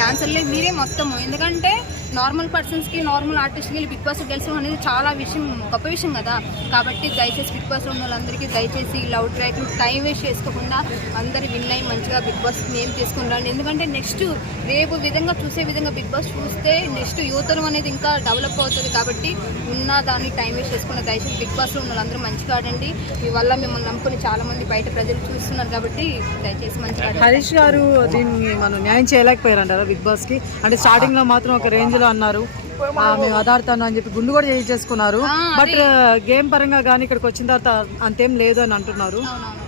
డాన్సర్లే మీరే మొత్తము. ఎందుకంటే నార్మల్ పర్సన్స్కి నార్మల్ ఆర్టిస్ట్కి వెళ్ళి బిగ్ బాస్ గెలిచడం అనేది చాలా విషయం గొప్ప విషయం కదా. కాబట్టి దయచేసి బిగ్ బాస్ ఉన్న వాళ్ళందరికీ దయచేసి లవ్ ట్రాక్ టైం వేస్ట్ చేసుకోకుండా అందరు విన్ అయ్యి మంచిగా బిగ్ బాస్ నేమ్ తీసుకుని రండి. ఎందుకంటే నెక్స్ట్ రేపు విధంగా చూసే విధంగా బిగ్ బాస్ చూస్తే నెక్స్ట్ యువతరం అనేది ఇంకా డెవలప్ అవుతుంది కాబట్టి ఉన్న దాన్ని టైం వేస్ట్ చేసుకున్న దయచేసి బిగ్ బాస్లో ఉన్న వాళ్ళందరూ మంచిగా ఆడండి. మీ వల్ల మిమ్మల్ని నమ్ముకుని చాలా మంది బయట ప్రజలు చూస్తున్నారు కాబట్టి దయచేసి మంచిగా హరీష్ గారు దీన్ని మనం న్యాయం చేయలేకపోయారంటారా? బిగ్ బాస్కి. అంటే స్టార్టింగ్లో మాత్రం ఒక రేంజ్లో అన్నారు. మేము అదార్థాను అని చెప్పి గుండు కూడా చేయించేసుకున్నారు. ఆ, బట్ గేమ్ పరంగా కానీ ఇక్కడికి వచ్చిన తర్వాత అంతేం లేదు అని అంటున్నారు.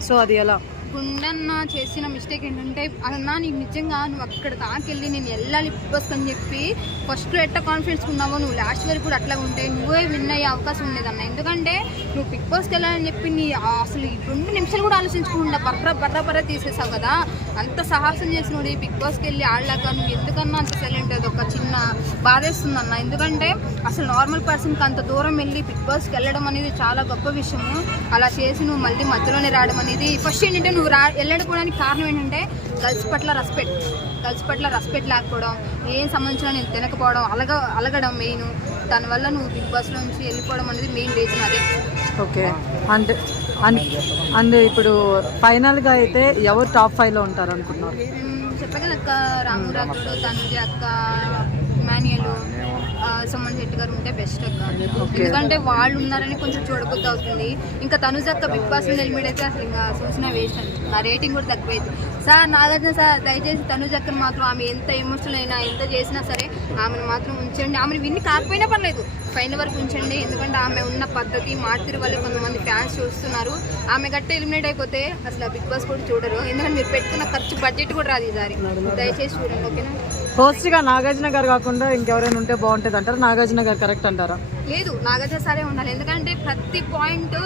సో అది ఎలా? గుండన్న చేసిన మిస్టేక్ ఏంటంటే అన్నా నీకు నిజంగా నువ్వు అక్కడ తాకెళ్ళి నేను వెళ్ళాలి బిగ్ బాస్ అని చెప్పి ఫస్ట్లో ఎట్ట కాన్ఫిడెన్స్ ఉన్నావో నువ్వు లాస్ట్ వరకు కూడా అట్లా ఉంటే నువ్వే విన్ అయ్యే అవకాశం ఉండేదన్న. ఎందుకంటే నువ్వు బిగ్ బాస్కి వెళ్ళాలని చెప్పి నీ అసలు ఈ రెండు నిమిషాలు కూడా ఆలోచించకుండా బర్ర బర్ర బర్ర తీసేసావు కదా. అంత సాహసం చేసినోడు ఈ బిగ్ బాస్కి వెళ్ళి ఆడలేక నువ్వు ఎందుకన్నా అంత సైలెంట్ అది ఒక చిన్న బాధేస్తుందన్న. ఎందుకంటే అసలు నార్మల్ పర్సన్కి అంత దూరం వెళ్ళి బిగ్ బాస్కి వెళ్ళడం అనేది చాలా గొప్ప విషయము. అలా చేసి నువ్వు మళ్ళీ మధ్యలోనే రావడం అనేది ఫస్ట్ ఏంటంటే నువ్వు రా వెళ్ళకపోవడానికి కారణం ఏంటంటే గర్ల్స్ పట్ల రెస్పెక్ట్ గర్ల్స్ పట్ల రెస్పెక్ట్ లేకపోవడం ఏం సంబంధించిన నేను తినకపోవడం అలగ అలగడం మెయిన్. దానివల్ల నువ్వు బిగ్ బాస్లో నుంచి వెళ్ళిపోవడం అనేది మెయిన్ రీజన్ అదే. ఓకే. అంటే అండ్ ఇప్పుడు ఫైనల్గా అయితే ఎవరు టాప్ ఫైవ్లో ఉంటారు అనుకుంటున్నారు మ్మ్, చెప్పగల అక్క రామురాథుడు తనుజ అక్క మాన్యుయల్ సుమన్ శెట్టి గారు ఉంటే బెస్ట్ అక్క. ఎందుకంటే వాళ్ళు ఉన్నారని కొంచెం చూడబుద్ధి అవుతుంది. ఇంకా తనుజ అక్క బిగ్ బాస్ ఎలిమినేట్ అయితే అసలు ఇంకా చూసిన వేస్ట్ అండి నా రేటింగ్ కూడా తక్కువైంది. సార్ నాగార్జున సార్ దయచేసి తనుజ అక్కను మాత్రం ఆమె ఎంత ఎమోషనల్ అయినా ఎంత చేసినా సరే ఆమెను మాత్రం ఉంచండి. ఆమెను విన్ని కాకపోయినా పర్లేదు. ఫైనల్ వరకు ఉంచండి. ఎందుకంటే ఆమె ఉన్న పద్ధతి మాటిరి వల్ల కొంతమంది ఫ్యాన్స్ చూస్తున్నారు. ఆమె గట్ట ఎలిమినేట్ అయిపోతే అసలు బిగ్ బాస్ కూడా చూడరు. ఎందుకంటే మీరు పెట్టుకున్న ఖర్చు బడ్జెట్ కూడా రాదు ఈసారి. దయచేసి చూడండి ఓకేనా? హోస్ట్గా నాగార్జున గారు కాకుండా ఇంకెవరైనా ఉంటే బాగుంటుంది అంటారా? నాగార్జున గారు కరెక్ట్ అంటారా? లేదు నాగార్జున సారే ఉండాలి. ఎందుకంటే ప్రతి పాయింట్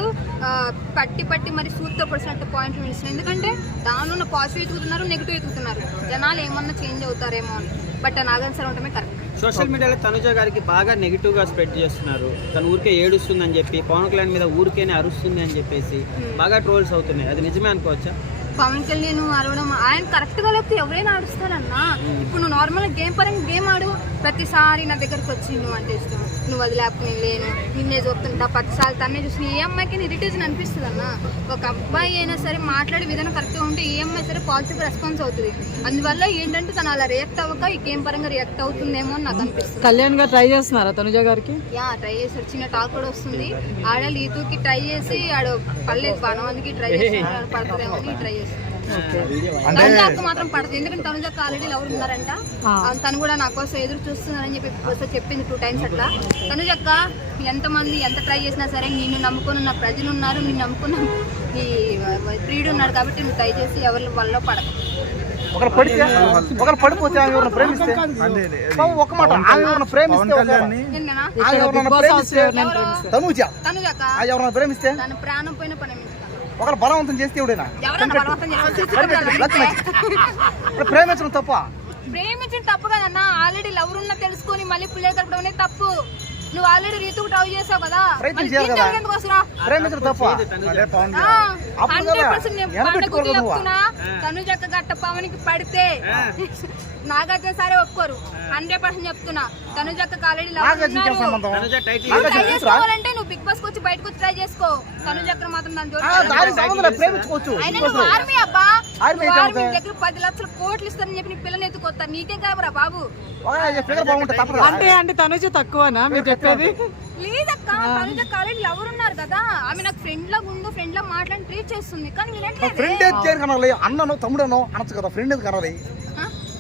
పట్టి పట్టి మరి సూర్తో పడిచినట్టు పాయింట్లు నిలుస్తున్నాయి ఎందుకంటే దానిలో ఉన్న పాజిటివ్ ఎదుగుతున్నారు నెగిటివ్ ఎదుగుతున్నారు జనాలు ఏమన్నా చేంజ్ అవుతారేమో అని. బట్ నాగార్జున సార్ ఉండటమే కరెక్ట్ సోషల్ మీడియాలో తనుజ గారికి బాగా నెగిటివ్గా స్ప్రెడ్ చేస్తున్నారు. తను ఊరికే ఏడుస్తుందని చెప్పి పవన్ కళ్యాణ్ మీద ఊరికేనే అరుస్తుంది అని చెప్పేసి బాగా ట్రోల్స్ అవుతున్నాయి. అది నిజమే అనుకోవచ్చా? పవన్ కళ్యాణ్ అరవడం ఆయన కరెక్ట్గా లేకపోతే ఎవరైనా ఆడుస్తారన్నా? ఇప్పుడు నువ్వు నార్మల్ గేమ్ పరంగా గేమ్ ఆడు ప్రతిసారి నా దగ్గరకు వచ్చి నువ్వు అంటే ఇష్టం నువ్వు అది లేకపోతే నేను లేను నిన్నే చూస్తుంటా పదిసార్లు తన్నే చూసి ఏ అమ్మాయికి ఇరిటేషన్ అనిపిస్తుంది అన్న ఒక అబ్బాయి అయినా సరే మాట్లాడే విధానం కరెక్ట్గా ఉంటే ఏ అమ్మాయి సరే పాజిటివ్ రెస్పాన్స్ అవుతుంది. అందువల్ల ఏంటంటే తను అలా రియాక్ట్ అవ్వక ఈ గేమ్ పరంగా రియాక్ట్ అవుతుందేమో అని నాకు అనిపిస్తుంది. కళ్యాణ్ గారు ట్రై చేస్తున్నారా తనుజ గారికి? యా ట్రై చేసి చిన్న టాక్ కూడా వస్తుంది. ఆడ లీతుకి ట్రై చేసి ఆడ పర్లేదు బాగా ట్రై చేసి పడుతుందేమో ట్రై చేస్తుంది తనుజాకు మాత్రం పడదు. ఎందుకంటే తనుజాకు ఆల్రెడీ లవర్ ఉన్నారంట. తను కూడా నా కోసం ఎదురు చూస్తున్నారని చెప్పి ఒకసారి చెప్పింది టూ టైమ్స్ అట్లా. తనుజక్క ఎంతమంది ఎంత ట్రై చేసినా సరే నిన్ను నమ్ముకున్న నా ప్రజలు ఉన్నారు. నిన్ను నమ్ముకున్న నీ ప్రియుడు ఉన్నాడు కాబట్టి నువ్వు ట్రై చేసి ఎవరి వల్ల పడదు ఒకరు పడితే ఒకరు పడిపోతే ఆమె ఎవరిని ప్రేమిస్తే? ఒక మాట ఆమె ఎవరిని ఎవరిని. తనుజ. ఎవరిని ప్రాణం పోయిన పని ఒకరు బలవంతం చేస్తే ఎవడైనా? ఇప్పుడు ప్రేమించడం తప్ప. ప్రేమించిన తప్పు. కదన్నా ఆల్రెడీ లవర్ ఉన్న తెలుసుకొని మళ్ళీ పిల్లలు అనేది తప్పు. నువ్వు ఆల్రెడీ రీతుకు ట్రై చేసావు కదా. ప్రేమించడం తప్ప. అప్పుడు హండ్రెడ్ పర్సెంట్ నేను చెప్తున్నా. తనుజక్క గట్ట పవన్కి పడితే. నాగార్జున సరే ఒప్పుకోరు. హండ్రెడ్ పర్సెంట్ చెప్తున్నా. తనుజక్క తీసురా చేసుకోవాలంటే నువ్వు బిగ్ బాస్ వచ్చి బయటకు వచ్చి ట్రై చేసుకో. తనుజక్క మాత్రం ఆర్మీ అబ్బా. ఆర్మీ? దగ్గర పది లక్షల కోట్లు ఇస్తారని చెప్పి నీ పిల్లని ఎత్తుకొస్తా నీకేం కాబరా బాబు? అంటే అంటే తనుజ తక్కువనా? మీరు చెప్పేది? లేదక్క తనుజ కాలేజ్ ఎవరు ఉన్నారు కదా? ఆమె నాకు ఫ్రెండ్ లాగా ఉండు ఫ్రెండ్ లా మాట్లాడి ట్రీట్ చేస్తుంది. కానీ ఫ్రెండ్ అన్నను తమ్ముడనో అనొచ్చు కదా. ఫ్రెండ్ కనాలి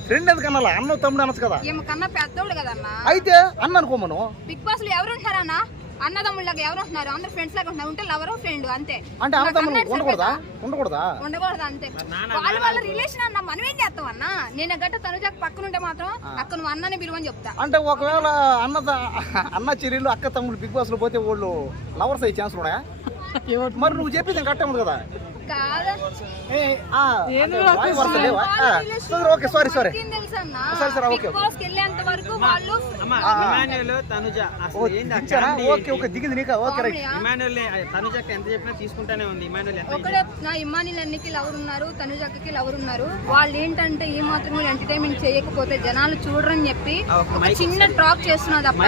ఫ్రెండ్ ఎందుకు కనాలి అన్న తమ్ముడు అనొచ్చు కదా. ఈమె కన్నా పెద్దోడు కదన్నా అయితే అన్న అనుకోమను బిగ్ బాస్లో ఎవరు అన్న? అన్నదమ్ముళ్ళగా ఎవరు ఉంటున్నారు? అందరు ఫ్రెండ్స్ లాగా ఉంటున్నారు. ఉంటే లవరు ఫ్రెండ్ అంతే. అంటే అన్న నాకు తమ్ముడు అన్నది ఉండకూడదా? ఉండకూడదా? ఉండకూడదు అంతే. వాళ్ళ వాళ్ళ రిలేషన్ అన్న మనం ఏం చేస్తాం అన్న? నేను గట్ట తనుజాకు పక్కన ఉంటే మాత్రం అక్క నువ్వు అన్నని పిలువని చెప్తా. అంటే ఒకవేళ అన్న త- అన్న చెల్లెళ్ళు అక్క తమ్ముడు బిగ్ బాస్లో పోతే వాళ్ళు లవర్స్ అయ్యే ఛాన్స్ ఉన్నాయా? మరి నువ్వు చెప్పింది కట్టే ఉంది కదా. Okay sorry sorry? సరే, సరే, ఓకే, ఓకే. ఓకే దిగింది నీకా? Okay right. కామెడీయా? ఇమాన్యుల్ తనుజకి ఎంత చెప్పినా తీసుకుంటానే ఉంది. ఇమాన్యుల్ ఎంత ఒకడే నా అన్నికి లవర్ ఉన్నారు తనుజక్కకి లవర్ ఉన్నారు. వాళ్ళు ఏంటంటే ఏ మాత్రం కూడా ఎంటర్టైన్మెంట్ చేయకపోతే జనాలు చూడరని చెప్పి చిన్న డ్రాప్ చేస్తున్నా తప్ప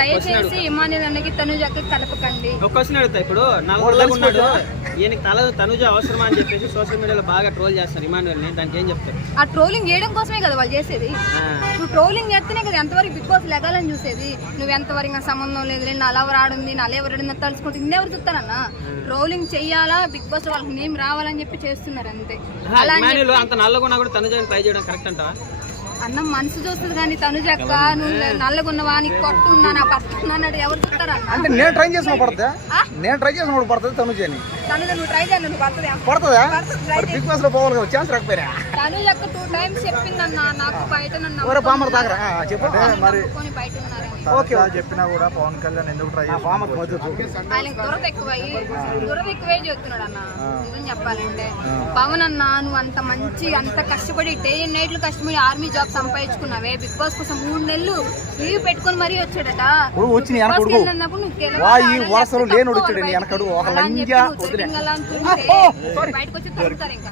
దయచేసి ఇమ్మానిల్ అన్నకి తనుజక్కకి కలపకండి. ఒక క్వశ్చన్ అడుగుతా. ఇప్పుడు నలుగురులాగా ఉన్నాడు ఈయనకి తల తనుజ అవసరమా అని చెప్పేసి సోషల్ మీడియాలో బాగా ట్రోల్ చేస్తారు ఇమాన్యుల్ని. దానికి ఏం చెప్తారు? ఆ ట్రోలింగ్ చేయడం కోసమే కదా వాళ్ళు చేసేది. నువ్వు ట్రోలింగ్ చేస్తేనే కదా ఎంతవరకు బిగ్ బాస్ లెగాలని చూసేది. నువ్వు ఎంతవరకు నాకు సంబంధం లేదు నా అలవర్ ఆడుంది నా అలవర్ ఆడింది తలుచుకుంటే ఇన్నెవరు చూస్తానన్నా ట్రోలింగ్ చెయ్యాలా? బిగ్ బాస్ వాళ్ళకి నేమ్ రావాలని చెప్పి చేస్తున్నారు అంతే. అలా అంత నల్లగున్నా కూడా తనుజని ట్రై చేయడం కరెక్ట్ అంటావా? అన్న మనసు చూస్తుంది కానీ తనుజక్క నువ్వు నల్లగున్నవా? నీకు కొట్టున్నా నా పట్టున్నా అన్నాడు ఎవరు చూస్తారన్న? అంటే నేను ట్రై చేసిన పడుతుందా? నేను ట్రై చేసిన పడుతుంది అని తనుజ నువ్వు ట్రై చేయాలి నువ్వు పడుతుంది? పడుతుందా? పడుతుంది, try మరి బిగ్ బాస్లో పోవాలి కదా ఛాన్స్ రాకపోయినా? తనుజక్క టూ టైమ్స్ చెప్పిందన్న నాకు బయట నన్ను ఆ, చెప్పు. నమ్ముకొని బయట ఉన్నారని. ఓకే. చెప్పినా కూడా పవన్ కళ్యాణ్ ఎందుకు ట్రై మద్దతు ఆయనకి దురద ఎక్కువై దురద ఎక్కువై చెప్తున్నాడు అన్న. నిజం చెప్పాలంటే. పవన్ అన్న నువ్వు అంత మంచి అంత కష్టపడి డే అండ్ నైట్లు కష్టపడి ఆర్మీ జాబ్ సంపాదించుకున్నావే. బిగ్ బాస్ కోసం మూడు నెలలు లీవ్ పెట్టుకొని మరీ వచ్చాడట. ఇప్పుడు వచ్చి నీ Big Boss కి వెనకడుగు. వెళ్ళినప్పుడు నువ్వు వరుసలో తప్పుకోవాలి వచ్చాడు. వెనకడుగు. ఒక లంజా అనుకుంటే బయటకు వచ్చి తగ్గుతారు ఇంకా.